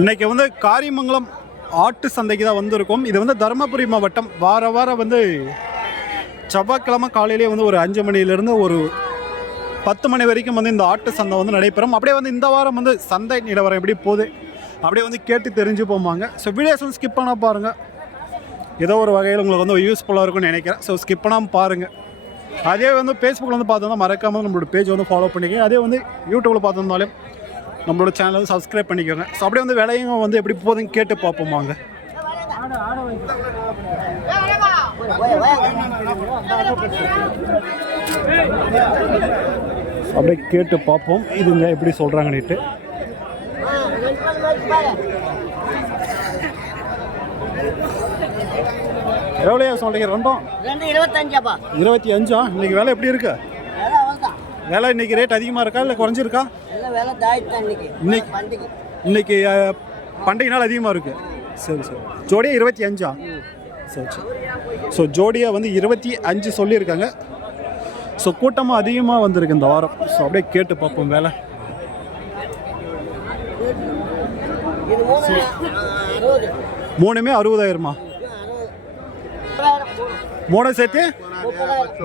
இன்னைக்கு வந்து காரியமங்கலம் ஆட்டு சந்தைக்கு தான் வந்திருக்கோம். இது வந்து தருமபுரி மாவட்டம். வார வாரம் வந்து செவ்வாய்க்கிழமை காலையிலேயே வந்து ஒரு அஞ்சு மணிலேருந்து ஒரு பத்து மணி வரைக்கும் வந்து இந்த ஆட்டு சந்தை வந்து நடைபெறும். அப்படியே வந்து இந்த வாரம் வந்து சந்தை நிலவரம் எப்படி போகுது? அப்படியே வந்து கேட்டு தெரிஞ்சு போவாங்க ஸோ வீடியோஸ் வந்து ஸ்கிப் பண்ண பாருங்கள் ஏதோ ஒரு வகையில் உங்களுக்கு வந்து யூஸ்ஃபுல்லாக இருக்கும்னு நினைக்கிறேன். ஸோ ஸ்கிப் பண்ணாமல் பாருங்கள் அதே வந்து ஃபேஸ்புக்கில் வந்து பார்த்தோம்னா மறக்காமல் நம்மளோட பேஜ் வந்து ஃபாலோ பண்ணிக்கங்க. அதே வந்து யூடியூப்பில் பார்த்துருந்தாலும் நம்மளோட சேனலை வந்து சப்ஸ்கிரைப் பண்ணிக்கோங்க. ஸோ அப்படியே வந்து விலையும் வந்து எப்படி போகுதுன்னு கேட்டு பார்ப்போம் வாங்க. அப்படியே கேட்டு பார்ப்போம். இதுங்க எப்படி சொல்கிறாங்கன்னுட்டு எவ்வளோ சொல்கிறீங்க ரெண்டும்? ரெண்டு இருபத்தஞ்சாப்பா. இருபத்தி அஞ்சா? இன்னைக்கு விலை எப்படி இருக்கு? வேலை இன்னைக்கு ரேட் அதிகமாக இருக்கா இல்லை குறைஞ்சிருக்கா? இன்னைக்கு. இன்னைக்கு. பண்டிகை. நாள் அதிகமாக இருக்கு. சரி சரி. ஜோடியா இருபத்தி அஞ்சா? சரி சரி. ஸோ ஜோடியா வந்து இருபத்தி அஞ்சு சொல்லியிருக்காங்க. ஸோ கூட்டமாக அதிகமாக வந்திருக்கு இந்த வாரம். ஸோ அப்படியே கேட்டு பார்ப்போம் வேலை. மூணுமே அறுபதாயிரமா? அறுபது. மூணு சேர்த்து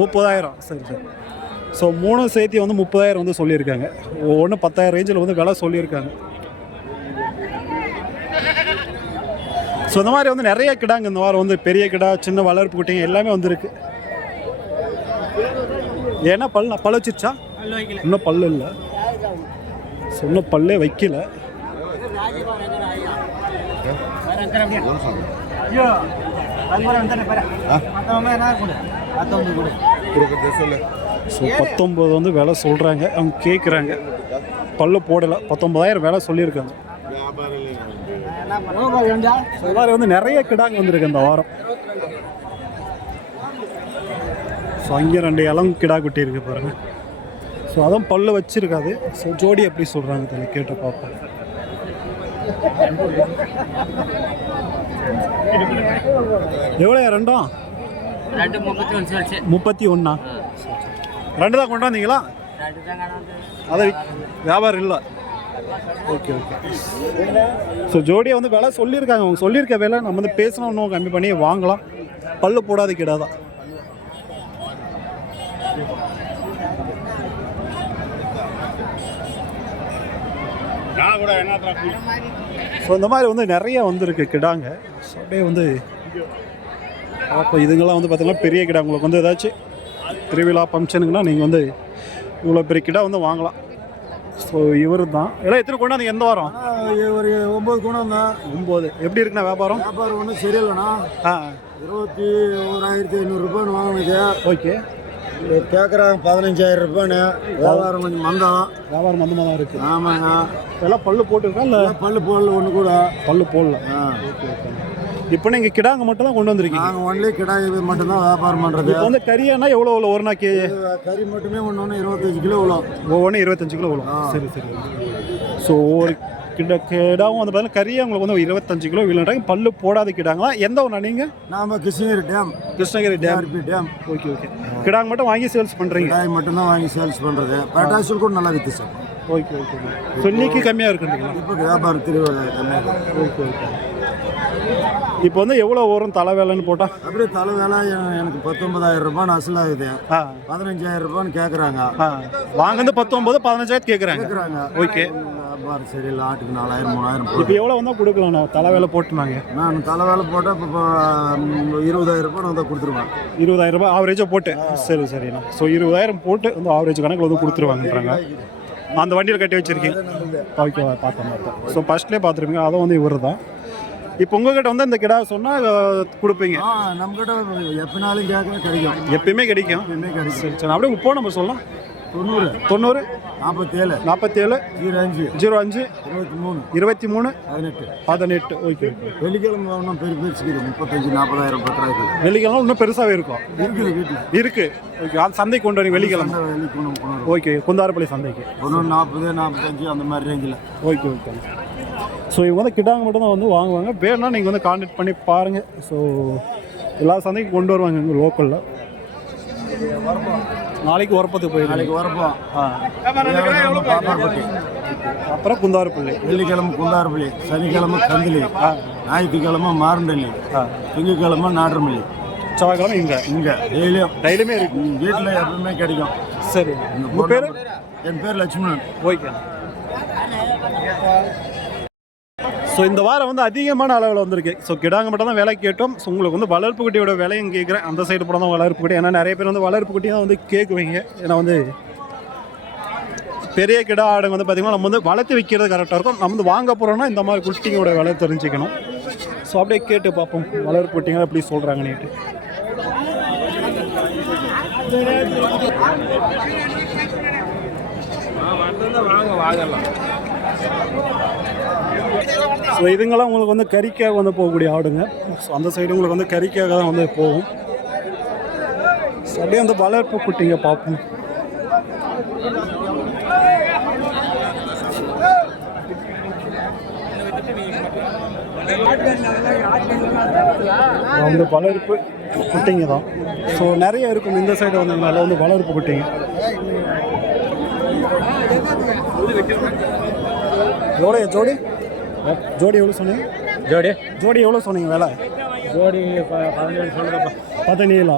முப்பதாயிரம். சரி சரி. ஸோ மூணு சேர்த்து வந்து முப்பதாயிரம் வந்து சொல்லியிருக்காங்க. ஒன்று பத்தாயிரம் ரேஞ்சில் வந்து விலை சொல்லியிருக்காங்க. ஸோ இந்த மாதிரி வந்து நிறைய கிடாங்க. இந்த வாரம் வந்து பெரிய கிடா சின்ன வளர்ப்பு குட்டிங்க எல்லாமே வந்திருக்கு. ஏன்னா பல் பல் வச்சிருச்சா? இன்னும் பல்லு இல்லை. ஸோ இன்னும் பல்லே வைக்கல. ஸோ பத்தொம்பது வந்து விலை சொல்கிறாங்க அவங்க கேட்குறாங்க பல்லு போடலை. பத்தொம்பதாயிரம் விலை சொல்லியிருக்காங்க. மாதிரி வந்து நிறைய கிடாங்க வந்திருக்கு இந்த வாரம். ஸோ அங்கே ரெண்டு இளம் கிடா குட்டி இருக்கு பாருங்க. ஸோ அதுவும் பல்லு வச்சிருக்காது. ஸோ ஜோடி எப்படி சொல்கிறாங்க தெரியல. கேட்டு பார்ப்போம். எவ்வளோ ரெண்டும்? முப்பத்தி ஒன்றா ரெண்டு தான் கொண்டு வந்தீங்களா? ரெண்டு தான் கடந்து அதை வியாபாரம் இல்லை. Okay okay. ஸோ ஜோடியை வந்து விலை சொல்லியிருக்காங்க. அவங்க சொல்லியிருக்க விலை நம்ம வந்து பேசணும் இன்னும் கம்மி பண்ணி வாங்கலாம். பல்லு போடாத கிடா தான். ஸோ இந்த மாதிரி வந்து நிறைய வந்திருக்கு கிடாங்க. ஸோ அப்படியே வந்து அப்போ இதுங்கெல்லாம் வந்து பார்த்தீங்கன்னா பெரிய கிடா. உங்களுக்கு வந்து ஏதாச்சும் திருவிழா ஃபங்க்ஷனுக்குன்னா நீங்கள் வந்து இவ்வளோ பெரிய வந்து வாங்கலாம். ஸோ இவர் தான். எல்லாம் எத்தனை கொண்டாந்து எந்த வாரம்? ஒரு ஒம்பது குணம் தான் ஒம்பது. எப்படி இருக்குண்ணா வியாபாரம்? வியாபாரம் ஒன்றும் சரியில்லைண்ணா. ஆ. இருபத்தி ஓராயிரத்தி ஐநூறுரூபான்னு வாங்கினது. ஓகே. கேட்குறாங்க பதினஞ்சாயிரம் ரூபான்னு வியாபாரம் கொஞ்சம் மந்தம். வியாபாரம் மந்தமாக தான் இருக்குது ஆமாங்க எல்லாம் பல்லு போட்டுருக்கா இல்லை? பல்லு போடல ஒன்று கூட. பல்லு போடல. ஆ. Okay okay. இப்போ நீங்கள் கிடாங்க மட்டும் தான் கொண்டு வந்திருக்கீங்க. நாங்கள் ஒன்லி கிடாய் மட்டும்தான் வியாபாரம் பண்ணுறது இப்போ வந்து கறியானா எவ்வளோ எவ்வளோ ஒரு நாள் கறி மட்டுமே ஒன்று ஒன்று இருபத்தஞ்சு கிலோ விழும் ஒவ்வொன்றும் இருபத்தஞ்சு கிலோ விழும் சரி சரி. ஸோ ஒரு கிட கிடாவும் வந்து பார்த்தீங்கன்னா கறியாக உங்களுக்கு வந்து இருபத்தஞ்சு கிலோ விழுன்றாங்க பல்லு போடாத கிடாங்களா? எந்த ஒன்றா நீங்கள் நாம் Krishnagiri dam. Krishnagiri dam. Dam. Okay okay. கிடாங்க மட்டும் வாங்கி சேல்ஸ் பண்ணுறீங்க கிடாய் மட்டும்தான் வாங்கி சேல்ஸ் பண்ணுறது பட்டாசு கூட நல்லா வித்து சார். Okay okay. ஸோ இன்னைக்கு கம்மியாக இருக்குன்றீங்களா? இப்போ வியாபாரம் திருவிழா கம்மியாக ஓகே ஓகே. இப்போ வந்து எவ்வளோ வரும் தலை வேலைன்னு போட்டால் அப்படியே தலை வேலை எனக்கு பத்தொன்பதாயிரம் ரூபான்னு அசலாகுது ஆ. பதினஞ்சாயிரம் ரூபான்னு கேட்குறாங்க ஆ. வாங்கந்து பத்தொம்பது பதினஞ்சாயிரத்து கேட்குறாங்க கேட்குறாங்க ஓகே. வியாபாரம் சரியில்லை ஆட்டுக்கு நாலாயிரம் மூணாயிரம் இப்போ எவ்வளோ வந்தால் கொடுக்கலாம் நான் தலை வேலை போட்டுனாங்க. நான் தலை வேலை போட்டால் இப்போ இருபதாயிரம் ரூபாய் நான் தான் கொடுத்துருவேன். இருபதாயிரம் ரூபாய் ஆவரேஜாக போட்டு. சரி சரிண்ணா. ஸோ இருபதாயிரம் போட்டு வந்து ஆவரேஜ் கணக்கில் வந்து கொடுத்துருவாங்கன்றாங்க. அந்த வண்டியில் கட்டி வச்சிருக்கீங்க. ஓகே பார்த்தேன் பார்த்தேன் ஸோ ஃபஸ்ட்லேயே பார்த்துருப்பீங்க. அதுவும் வந்து இவர் தான் இப்போ உங்ககிட்ட வந்து இந்த கிடா சொன்னால் கொடுப்பீங்க. ஆ நம்மக்கிட்ட எப்பனாலும் கேட்க கிடைக்கும். எப்பயுமே கிடைக்கும். எப்பயுமே கிடைக்கும். சரி சரி. அப்படியே ஃபோன் நம்பர் சொல்லலாம். தொண்ணூறு. தொண்ணூறு. நாற்பத்தேழு நாற்பத்தேழு ஜீரோ அஞ்சு. ஜீரோ அஞ்சு. இருபத்தி மூணு இருபத்தி மூணு பதினெட்டு. பதினெட்டு. ஓகே. வெள்ளிக்கிழமை ஒன்றும் பெரிய பெருசுக்குது முப்பத்தஞ்சு நாற்பதாயிரம் பத்து வெள்ளிக்கிழமை இன்னும் பெருசாகவே இருக்கும். இருக்குது வீட்டில் இருக்கு. ஓகே அது சந்தைக்கு கொண்டு வரீங்க வெள்ளிக்கிழமை. ஓகே குந்தாரப்பள்ளி சந்தைக்கு. ஒன்று நாற்பது நாற்பத்தஞ்சு அந்த மாதிரி ரேஞ்சில் ஓகே ஓகே. ஸோ இவங்க வந்து கிட்டாங்க மட்டும் தான் வந்து வாங்குவாங்க. வேணும்னா நீங்கள் வந்து கான்டாக்ட் பண்ணி பாருங்கள் ஸோ எல்லா சந்தைக்கும் கொண்டு வருவாங்க இங்கே லோக்கலில் நாளைக்கு உரப்பத்துக்கு போயிருக்காங்க நாளைக்கு வரப்போம். ஆ. பாப்பாப்பட்டி அப்புறம் குந்தாரப்பள்ளி. வெள்ளிக்கிழமை குந்தாரப்பள்ளி சனிக்கிழமை கந்திலி ஆ. ஞாயிற்றுக்கிழமை மாரண்டள்ளி ஆ. திங்கக்கிழமை நாடர்மல்லி செவ்வாய்க்கிழமை இங்கே. இங்கே டெய்லியும். டெய்லியுமே இருக்கு. வீட்டில் எப்பவுமே கிடைக்கும். சரி. உங்கள் பேர்? என் பேர் லட்சுமணன். ஓகே. ஸோ இந்த வாரம் வந்து அதிகமான அளவில் வந்திருக்கு. ஸோ கிடாங்க மட்டும் தான் விலை கேட்டோம். ஸோ உங்களுக்கு வந்து வளர்ப்பு குட்டியோட விலையும் கேட்குறேன். அந்த சைடு போனால் தான் வளர்ப்பு குட்டி. ஏன்னா நிறைய பேர் வந்து வளர்ப்பு குட்டி தான் வந்து கேட்குவீங்க ஏன்னா வந்து பெரிய கிடா ஆடுங்க வந்து பார்த்திங்கன்னா நம்ம வந்து வளர்த்து விற்கிறது கரெக்டாக இருக்கும். நம்ம வந்து வாங்க போகிறோம்னா இந்த மாதிரி குட்டிங்களோட விலை தெரிஞ்சுக்கணும். ஸோ அப்படியே கேட்டு பார்ப்போம். வளர்ப்பு குட்டிங்க எப்படி சொல்கிறாங்க நேற்று ஸோ இதுங்கெல்லாம் உங்களுக்கு வந்து கறிக்காக வந்து போகக்கூடிய ஆடுங்க. ஸோ அந்த சைடு உங்களுக்கு வந்து கறிக்காக தான் வந்து போகும். ஸோ அப்படியே வந்து வளர்ப்பு குட்டிங்க பார்ப்போம். வந்து வளர்ப்பு குட்டிங்க தான். ஸோ நிறைய இருக்கும் இந்த சைடு வந்ததுனால வந்து வளர்ப்பு குட்டிங்க. எவ்வளோ ஜோடி? ஜோடி எவ்வளோ சொன்னீங்க? ஜோடி. ஜோடி எவ்வளோ சொன்னீங்க விலை? ஜோடி பதினேழு சொல்லுறப்பா. பதினேழா?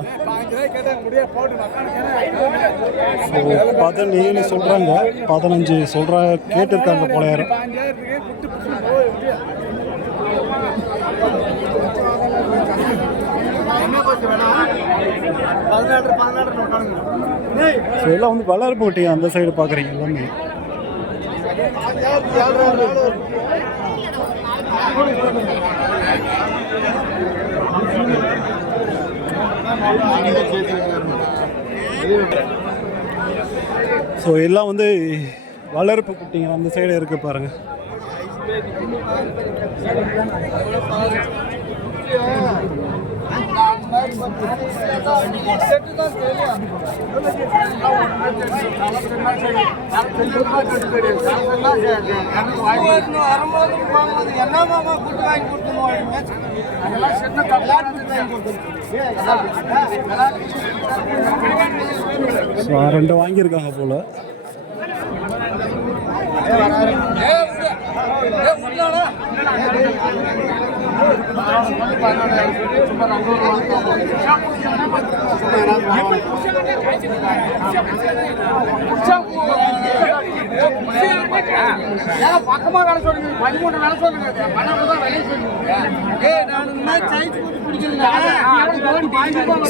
ஸோ பதினேழு சொல்கிறாங்க பதினஞ்சு சொல்கிற கேட்டிருக்காங்க போல யாரும் ஸோ எல்லாம் வந்து வளர்ப்பு அந்த சைடு பார்க்குறீங்க எல்லாமே. ஸோ எல்லாம் வந்து வளர்ப்பு குட்டிங்க அந்த சைடு இருக்கு பாருங்க ஸோ ரெண்டு வாங்கியிருக்காங்க போல. பக்கமா வேலை சொல்லுங்க பதிமூணு வேலை சொல்லுங்க தான் வேலை சொல்லுங்க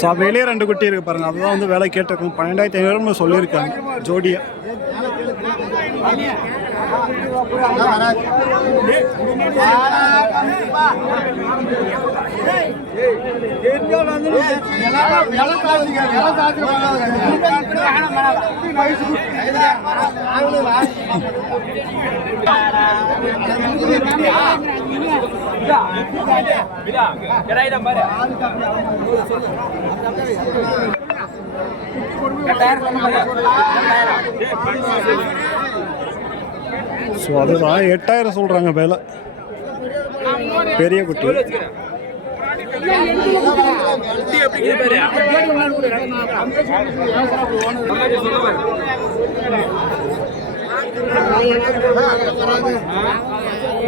ஸோ வெளியே ரெண்டு குட்டி இருக்கு பாருங்க. அதுதான் வந்து வேலை கேட்டிருக்கோம். பன்னெண்டாயிரத்தி ஐநூறுன்னு சொல்லியிருக்காங்க. ஜோடியா. ரெண்டாயிரம் ரெண்டாயிரம் ஸோ அதுதான். எட்டாயிரம் சொல்கிறாங்க வேலை. பெரிய குட்டி.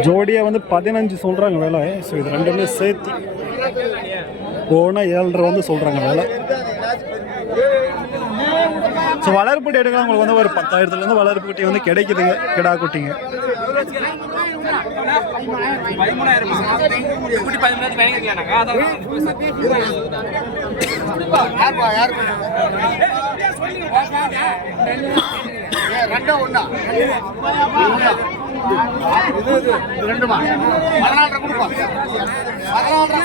ஜோடியாக வந்து பதினஞ்சு சொல்கிறாங்க வேலை. ஸோ இது ரெண்டுமே சேர்த்து போனால் ஏழரை வந்து சொல்கிறாங்க வேலை. ஸோ வளர்ப்பு குட்டி எடுக்கலாம் உங்களுக்கு வந்து ஒரு பத்தாயிரத்துலேருந்து வளர்ப்பு குட்டி வந்து கிடைக்குதுங்க கிடா குட்டிங்க ரெண்டா ஒண்ணா ரெண்டுமா பதினாலரை கொடுப்பா பதினாலரை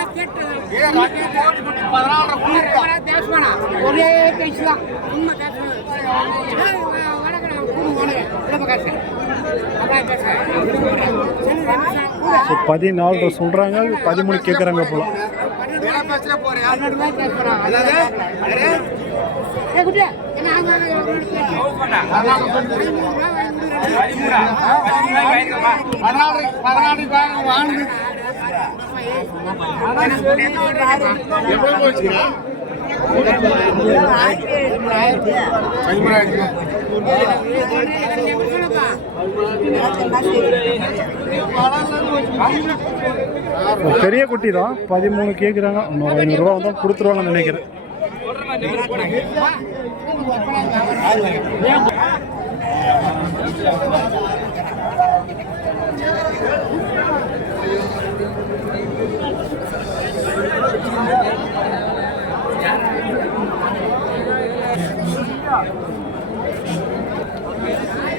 பதினாலரை கொடுப்பா ஒரே பேச்சு தான் உண்மை ஸோ பதினாலு சொல்கிறாங்க பதிமூணு கேட்குறாங்க போல. பதினாலு பெரிய குட்டி தான். பதிமூணு கேட்குறாங்க இன்னொரு ஐநூறுரூவா வந்தால் கொடுத்துருவாங்கன்னு நினைக்கிறேன்.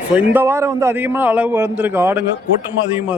ஸோ இந்த வாரம் வந்து அதிகமாக அளவு வந்திருக்கு. ஆடுங்க கூட்டமும் அதிகமாக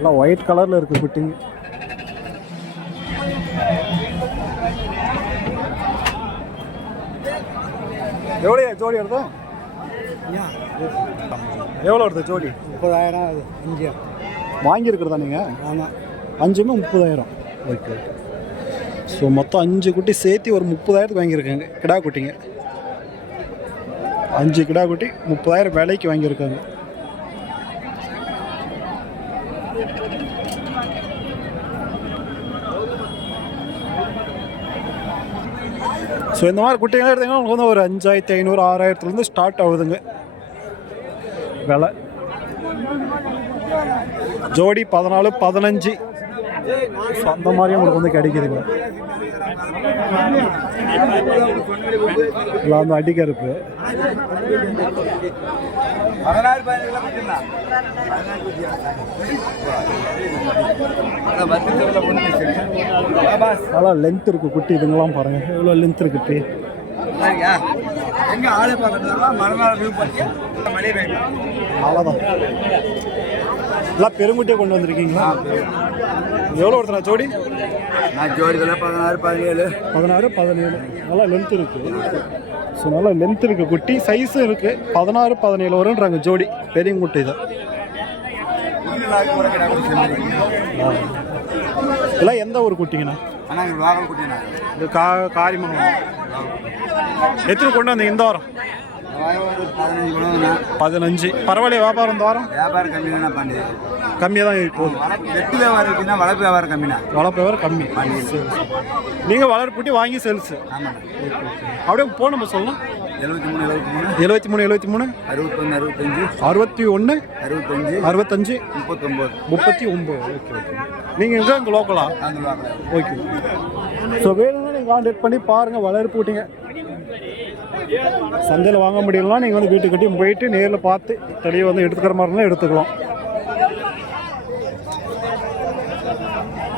எல்லாம் ஒயிட் கலரில் இருக்கு குட்டிங்க எவ்வளோ ஜோடி வருதோ? எவ்வளோ வருது ஜோடி? முப்பதாயிரம் அது இங்கே வாங்கியிருக்கிறதா நீங்கள் ஆமாம் அஞ்சுமே முப்பதாயிரம். ஓகே ஸோ மொத்தம் அஞ்சு குட்டி சேர்த்து ஒரு முப்பதாயிரத்துக்கு வாங்கியிருக்காங்க. கிடா குட்டிங்க. அஞ்சு கிடா குட்டி முப்பதாயிரம் விலைக்கு வாங்கியிருக்காங்க. ஸோ இந்த மாதிரி குட்டிங்களாம் எடுத்தீங்கன்னா உங்களுக்கு வந்து ஒரு அஞ்சாயிரத்தி ஐநூறு ஆறாயிரத்துலேருந்து ஸ்டார்ட் ஆகுதுங்க. விலை. ஜோடி பதினாலு பதினஞ்சு. ஸோ அந்த மாதிரி உங்களுக்கு வந்து கிடைக்குதுங்க. இல்லை அந்த அடிக்கருப்பு பதினாறு பதினேழு மட்டும்தான். நல்லா லென்த் இருக்கு குட்டி இதுங்கெல்லாம் பாருங்க. எவ்வளோ லென்த் இருக்கு குட்டி. எங்க ஆளு பார்க்கறதுனா மறுநாள் வியூ பண்ணி மணி பேங்க் அவ்வளோதான் எல்லாம் பெருங்குட்டியை கொண்டு வந்திருக்கீங்களா? எவ்வளோ ஒருத்தனா ஜோடி? ஜோடிகள் பதினாறு பதினேழு. பதினாறு பதினேழு. நல்லா லென்த் இருக்கு. ஸோ நல்லா லென்த் இருக்கு. குட்டி சைஸும் இருக்கு. பதினாறு பதினேழு வரும்ன்றாங்க ஜோடி. பெரிய குட்டி தான். இதெல்லாம் எந்த ஒரு குட்டிங்கண்ணா? இது கா காரிமங்கலம். எத்தனை கொண்டு வந்தீங்க இந்த வாரம்? பதினஞ்சு. பரவாயில்லையா வியாபாரம் இந்த வாரம்? வியாபாரம் கம்மி தானே பண்ணி. கம்மியாக தான் வளர்ப்பு வெட்டு வியாபாரம் இருக்குன்னா வளர்ப்பு வியாபாரம் கம்மிண்ணா? வளர்ப்பு வியாபாரம் கம்மி. நீங்கள் வளர்ப்புட்டி வாங்கி சேல்ஸு அப்படியே ஃபோன் நம்பர் சொல்லலாம் எழுபத்தி மூணு எழுபத்தி மூணு. எழுபத்தி மூணு எழுபத்தி மூணு. அறுபத்தொன்று அறுபத்தஞ்சு. அறுபத்தி ஒன்று அறுபத்தஞ்சு. அறுபத்தஞ்சு. முப்பத்தொம்போது. முப்பத்தி ஒம்பது. ஓகே ஓகே நீங்கள் எங்கே இங்கே லோக்கலா அந்த வாகனம் ஓகே ஸோ வேணும்னா நீங்கள் கான்டாக்ட் பண்ணி பாருங்கள் வளர்ப்பு விட்டீங்க சந்தையில் வாங்க முடியலனா நீங்கள் வந்து வீட்டுக்கு போயிட்டு நேரில் பார்த்து தெளிவாக வந்து எடுத்துக்கிற மாதிரி இருந்தால் எடுத்துக்கலாம்.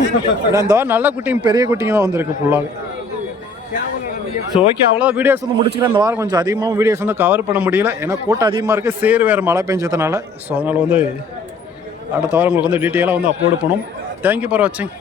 இந்த வாரம் நல்ல குட்டிங்க பெரிய குட்டிங்க தான் வந்திருக்கு ஃபுல்லாக ஸோ ஓகே அவ்வளோதான் வீடியோஸ் வந்து முடிச்சுக்கிறேன். இந்த வாரம் கொஞ்சம் அதிகமாக வீடியோஸ் வந்து கவர் பண்ண முடியல. ஏன்னா கூட்டம் அதிகமாக இருக்குது சேரு வேறு மழை பெஞ்சதுனால. ஸோ அதனால் வந்து அடுத்த வாரம் உங்களுக்கு வந்து டீட்டெயிலாக வந்து அப்லோடு பண்ணும் தேங்க்யூ ஃபார் வாட்சிங்